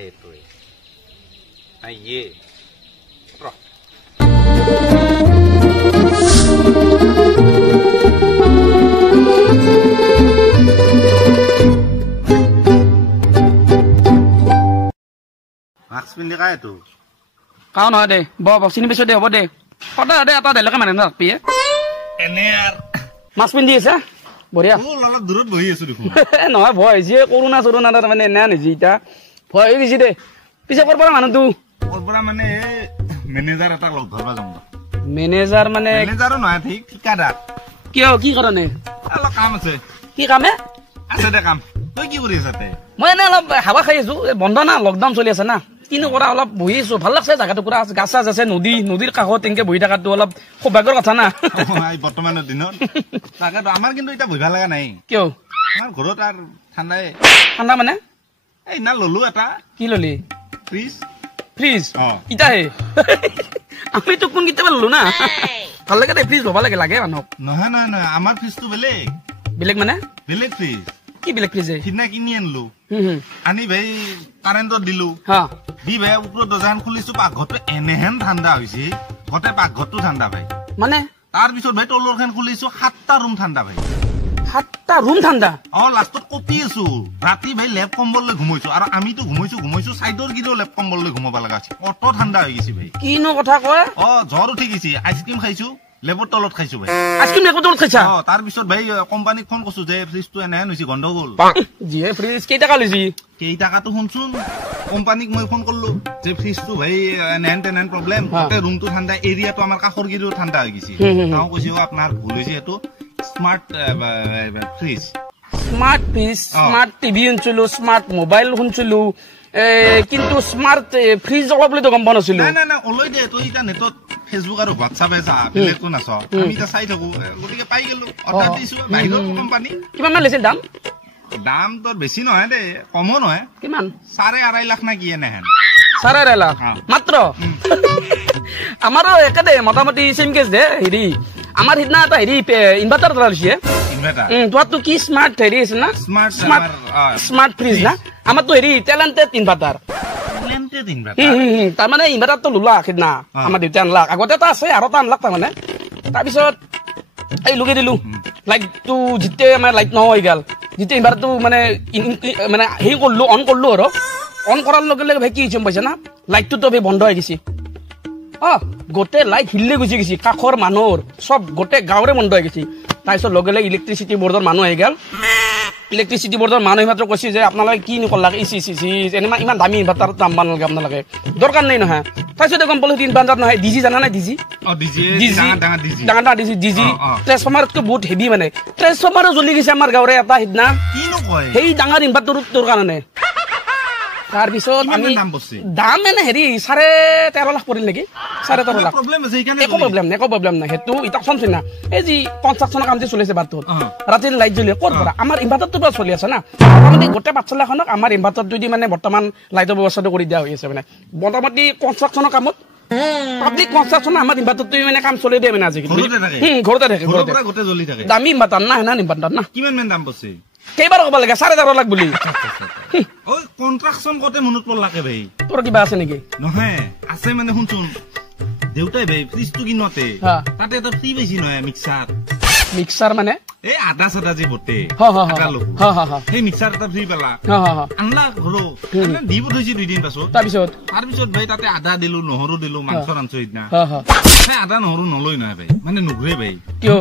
এইটোৱে আইয়ে ৰহ মাস্ক পিন্ধি কাই এইটো কাও নহয় দে ব চিনি পাইছো দে হ'ব দে সদায় দে এটা দেলকে মানে নাপিয়ে এনে আর মাছ পিন্ধি আছে বঢ়িয়া অলপ দূৰত বহি আছো দেখোন নহয় ভয় হৈছে কৰোণা চৰোণা তাৰমানে এনে আনিছি এতিয়া ভয় হৈ গৈছি দে পিছে ক'ৰ পৰা মানুহটো ক'ৰ পৰা মানে মেনেজাৰ এটা লগ ধৰবা যাম মেনেজাৰ মানে মেনেজাৰো নহয় ঠিক ঠিকাদাৰ কিয় কি কাৰণে অলপ কাম আছে কি কামে আছে দে কাম তই কি কৰি আছা তে মই এনে অলপ হাৱা খাই আছো বন্ধ না লকডাউন চলি আছে না কিনো কৰা অলপ বহি আছো ভাল লাগছে জাগাটো পুৰা গাছ চাছ আছে নদীৰ কাষত তেনেকে বহি থকাটো অলপ সৌভাগ্যৰ কথা না বৰ্তমানৰ দিনত তাকেতো আমাৰ কিন্তু এতিয়া বহিব লগা নাই কিয় আমাৰ ঘৰত আৰু ঠাণ্ডা মানে এই না ললো এটা কি ললি ফ্ৰিজ ইটাহে আমিতো কোন কেতিয়াবা ললো না ভাল লাগে দে ফ্ৰিজ ল'ব লাগে মানুহক নহয় আমাৰ ফ্ৰিজটো বেলেগ মানে বেলেগ ফ্ৰিজ কি বেলেগ ফ্ৰিজ সিদিনা কিনি আনিলো আনি ভাই কাৰেণ্টত দিলো দি ভাই ওপৰত দৰ্জাখন খুলিছো পাকঘৰটো এনেহেন ঠাণ্ডা হৈছে গোটেই পাকঘৰটো ঠাণ্ডা ভাই মানে তাৰপিছত ভাই তলৰখন খুলিছো 7টা ৰুম ঠাণ্ডা ভাই 7টা ৰুম ঠাণ্ডা লাষ্টত কপি আছো ৰাতি ভাই লেপ কম্বল লৈ ঘুমাইছো আৰু আমিতো ঘুমাইছো চাইডৰ গিলেও লেপ কম্বল লৈ ঘুমাব লগা আছে অত ঠাণ্ডা হৈ গৈছে ভাই কিনো কথা কয় জ্বৰ উঠি গৈছে আইচক্ৰীম খাইছো লেবৰ তলত খাইছো ভাই আইচক্ৰীম লেবৰ তলত খাইছা তাৰপিছত ভাই কোম্পানীক ফোন কৰিছো যে ফ্ৰিজটো এনেহেন হৈছে গণ্ডগোল যিয়ে ফ্ৰিজ কেইটকা লৈছি কেইটকাটো শুনচোন কোম্পানীক মই ফোন কৰিলো যে ফ্ৰিজটো ভাই এনেহেন প্ৰব্লেম ৰুমটো ঠাণ্ডা এৰিয়াটো আমাৰ কাষৰ গিৰিও ঠাণ্ডা হৈ গৈছে তেওঁ কৈছে আপোনাৰ ভুল হৈছে এইটো স্মাৰ্ট ফ্ৰিজ স্মাৰ্ট টিভি শুনছিলো স্মাৰ্ট মোবাইল শুনছিলো কিন্তু স্মাৰ্ট ফ্ৰিজ অলপ বুলি গম পোৱা নাছিলো নাই ওলাই দে তই এতিয়া নেটত ফেচবুক আৰু হোৱাটছআপে চা বেলেগটো নাচ আমি এতিয়া চাই থাকো গতিকে পাই গেলো অৰ্ডাৰ দিছো বাহিৰৰ কোম্পানী কিমান মান লৈছিল দাম তোৰ বেছি নহয় দে কমো নহয় কিমান 2.5 লাখ না কি এনেহেন 2.5 লাখ মাত্ৰ আমাৰো একে দে মোটামুটি চেম কেছ দে হেৰি আমাৰ সিদিনা এটা হেৰি ইনভাৰ্টাৰ এটা লৈছে তোৰটো কি স্মাৰ্ট হেৰি আছে না স্মাৰ্ট ফ্ৰিজ না আমাৰতো হেৰি টেলেণ্টেড ইনভাৰ্টাৰ তাৰমানে ইনভাৰ্টাৰটো লোলা সিদিনা আমাৰ দেউতা আনলাক আগতে এটা আছে আৰু এটা আনলাক তাৰমানে তাৰপিছত এই লগাই দিলো লাইটটো যেতিয়া আমাৰ লাইট নহয় গ'ল যেতিয়া ইনভাৰ্টাৰটো মানে হেৰি কৰিলো অন কৰিলো আৰু অন কৰাৰ লগে লগে ভাই কি হৈছে পাইছে না লাইটটোতো ভাই বন্ধ হৈ গৈছে গোটেই লাইট হিলে গুচি গৈছে কাষৰ মানুহৰ চব গোটেই গাঁৱৰে বন্ধ হৈ গৈছে তাৰপিছত লগে লগে ইলেক্ট্ৰিচিটি বৰ্ডৰ মানুহ আহি গ'ল ইলেক্ট্ৰিচিটি বৰ্ডৰ মানুহ মাত্ৰ কৈছে যে আপোনালোকে কি নকলাক ইমান দামী ইনভাৰ্টাৰত দাম নালাগে আপোনালোকে দৰকাৰ নাই নহয় তাৰপিছতে গম পালো ইনভাৰ্টাৰ নহয় ডিজি জানা নাই ডিজি ডাঙৰ ডিজি ট্ৰেন্সফৰ্মাৰতকৈ বহুত হেভি মানে ট্ৰেন্সফৰ্মাৰো জ্বলি গৈছে আমাৰ গাঁৱৰে এটা সিদিনা সেই ডাঙৰ ইনভাৰ্টাৰটোৰ কাৰণে তাৰপিছত আমি দাম এনে হেৰি 13.5 লাখ পৰিল নেকি 13.5 লাখ একো প্ৰব্লেম নাই সেইটো এতিয়া শুনছি না এই যি কনষ্ট্ৰাকশ্যনৰ কাম যে চলিছে বাৰটোত ৰাতি লাইট জ্বলি ক'ৰ পৰা আমাৰ ইনভাৰ্টাৰটোৰ পৰা চলি আছে না মোটামুটি গোটেই পাঠশালাখনক আমাৰ ইনভাৰ্টাৰটো দি মানে বৰ্তমান লাইটৰ ব্যৱস্থাটো কৰি দিয়া হৈ আছে মানে মোটামুটি কনষ্ট্ৰাকশ্যনৰ কামত পাব্লিক কনষ্ট্ৰাকশ্যন আমাৰ ইনভাৰ্টাৰটো মানে কাম চলি দিয়ে মানে আজিকালি ঘৰতে থাকে দামী ইনভাৰ্টাৰ না হেনা ইনভাৰ্টাৰ না কিমান মান দাম পছে কেইবাৰ ক'ব লাগে 13.5 লাখ বুলি কন্ট্ৰাকশ্যন কতে মনত পৰলাকে ভাই তোৰ কিবা আছে নেকি নহয় আছে মানে শুনচোন দেউতাই ভাই ফ্ৰিজটো কিনতে তাতে এটা ফ্ৰী পাইছি নহয় মিক্সাৰ মানে এই আদা চাদা যে বটে সেই মিক্সাৰ এটা ফ্ৰী পালা আনলা ঘৰো দি পঠাইছি 2 দিন পাছত তাৰপিছত ভাই তাতে আদা দিলো নহৰু দিলো মাংস ৰান্ধছো সিদিনা সেই আদা নহৰু নলৈ নহয় ভাই মানে নুঘৰে ভাই কিয়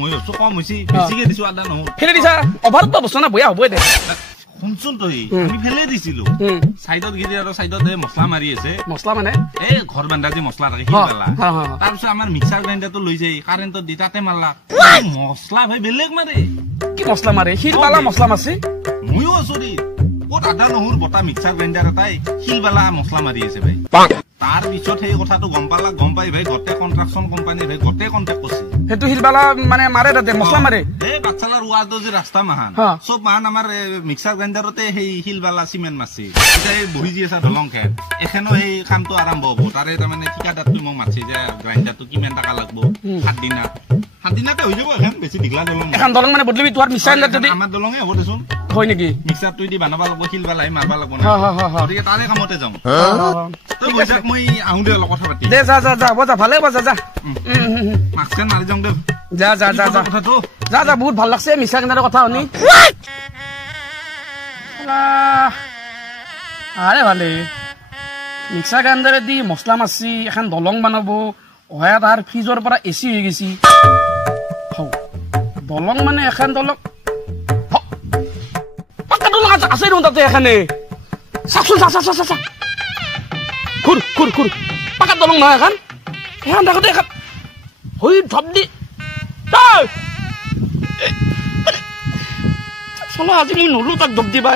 মই কম হৈছে বেছিকে দিছো আদা নহৰু ফেলে দিছা অভাৰত বস্তু না বয়া হ'বই দে শুনচোন তই আমি ফেলে দিছিলো সাইডত গিৰি আৰু সাইডত মছলা মাৰি আছে মছলা মানে এই ঘৰ বান্ধা যে মছলা থাকে হিলবালা তাৰপিছত আমাৰ মিক্সাৰ গ্ৰাইণ্ডাৰটো লৈ যাই কাৰেণ্টত দি তাতে মাৰলা মছলা ভাই বেলেগ মাৰে কি মছলা মাৰে হিলবালা মছলা মাছে ময়ো আচৰি ক'ত আদা নহৰু বটা মিক্সাৰ গ্ৰাইণ্ডাৰ এটাই হিলবালা মছলা মাৰি আছে ভাই তাৰপিছত সেই কথাটো গম পাই ভাই গোটেই কন্ট্ৰাকশ্যন কোম্পানী ভাই গোটেই কণ্টেক্ট কৰিছে সেইটো হিলবালা মানে মাৰে তাতে মছলা মাৰে এই বাচ্চালাৰ ৱাৰ্ডৰ যে ৰাস্তা মাহান চব মাহান আমাৰ মিক্সাৰ গ্ৰাইণ্ডাৰতে সেই হিলবালা চিমেণ্ট মাৰছে এতিয়া এই বহি যি আছে দলং খেত এখনো সেই কামটো আৰম্ভ হ'ব তাৰে তাৰমানে ঠিকাদাৰটো মোক মাতিছে যে গ্ৰাইণ্ডাৰটো কিমান টকা লাগব 7 দিনত 7 দিনতে হৈ যাব এখন বেছি দীঘলা দলং এখন দলং মানে বদলিবি তোৰ মিক্সাৰ গ্ৰাইণ্ডাৰ যদি আমাৰ দলঙে হ'ব দেচোন হয় নেকি মিক্সাৰ তুই দি বানাবা লাগব খিলবা লাই মাৰবা লাগব না গতিকে তাৰে কামতে যাম তই বৈজাক মই আহো দে অলপ কথা পাতি দে যা যা যা বজা ভালে বজা যা মাক্সেন মাৰি যাম দে যা যা যা যা কথাটো যা যা বহুত ভাল লাগছে মিছা কেনাৰ কথা শুনি আৰে ভালে মিক্সা গ্ৰাইণ্ডাৰে দি মছলা মাছি এখন দলং বনাব অহা তাৰ ফ্ৰিজৰ পৰা এচি হৈ গৈছি দলং মানে এখন দলং পাক্কা দলং আছে দেখোন তাতে এখানে চাচোন চা চা চা চা খুৰ খুৰ খুৰ পাক্কা দলং নহয় এখন এখন দেখোতে এখন হৈ ধপ দি চলো আজি মই নলো তাক ধপ দিবা